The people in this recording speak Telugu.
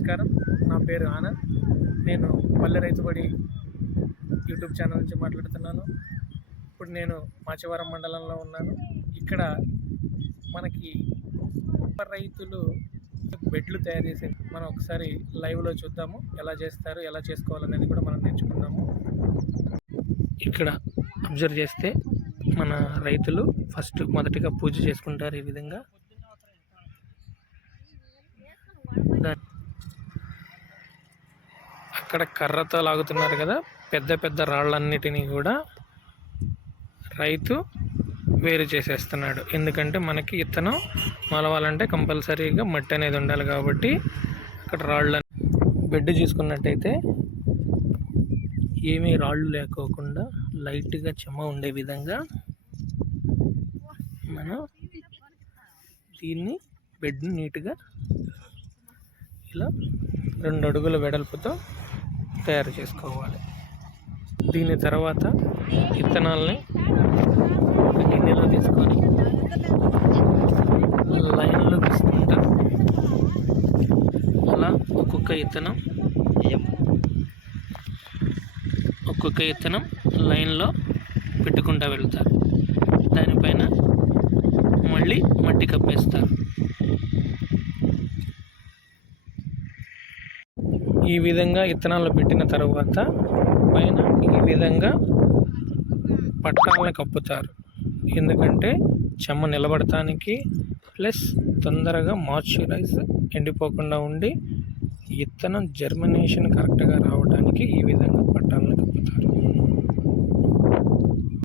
నమస్కారం. నా పేరు ఆనంద్. నేను పల్లె రైతుబడి యూట్యూబ్ ఛానల్ నుంచి మాట్లాడుతున్నాను. ఇప్పుడు నేను మాచవరం మండలంలో ఉన్నాను. ఇక్కడ మనకి రైతులు బెడ్లు తయారు చేసే మనం ఒకసారి లైవ్లో చూద్దాము. ఎలా చేస్తారు ఎలా చేసుకోవాలనేది కూడా మనం నేర్చుకుందాము. ఇక్కడ అబ్జర్వ్ చేస్తే మన రైతులు ఫస్ట్ మొదటిగా పూజ చేసుకుంటారు ఈ విధంగా. అక్కడ కర్రతో లాగుతున్నారు కదా పెద్ద పెద్ద రాళ్ళన్నిటినీ కూడా రైతు వేరు చేసేస్తున్నాడు. ఎందుకంటే మనకి ఇత్తనం మొలవాలంటే కంపల్సరీగా మట్టి అనేది ఉండాలి కాబట్టి అక్కడ రాళ్ళ బెడ్ చూసుకున్నట్టయితే ఏమీ రాళ్ళు లేకోకుండా లైట్గా చెమ్మ ఉండే విధంగా మనం దీన్ని బెడ్ని నీట్గా ఇలా రెండు అడుగుల వెడల్పుతో తయారు చేసుకోవాలి. దీని తర్వాత విత్తనాలని ఒక గిన్నెలో తీసుకొని లైన్లో తీసుకుంటాం అలా ఒక్కొక్క విత్తనం ఒక్కొక్క విత్తనం లైన్లో పెట్టుకుంటూ వెళ్తారు. దానిపైన మళ్ళీ మట్టి కప్పేస్తారు. ఈ విధంగా ఇత్తనాలు పెట్టిన తర్వాత పైన ఈ విధంగా పట్టాలను కప్పుతారు. ఎందుకంటే చెమ్మ నిలబడటానికి ప్లస్ తొందరగా మాయిశ్చరైజ్ ఎండిపోకుండా ఉండి ఇత్తనం జర్మినేషన్ కరెక్ట్గా రావడానికి ఈ విధంగా పట్టాలను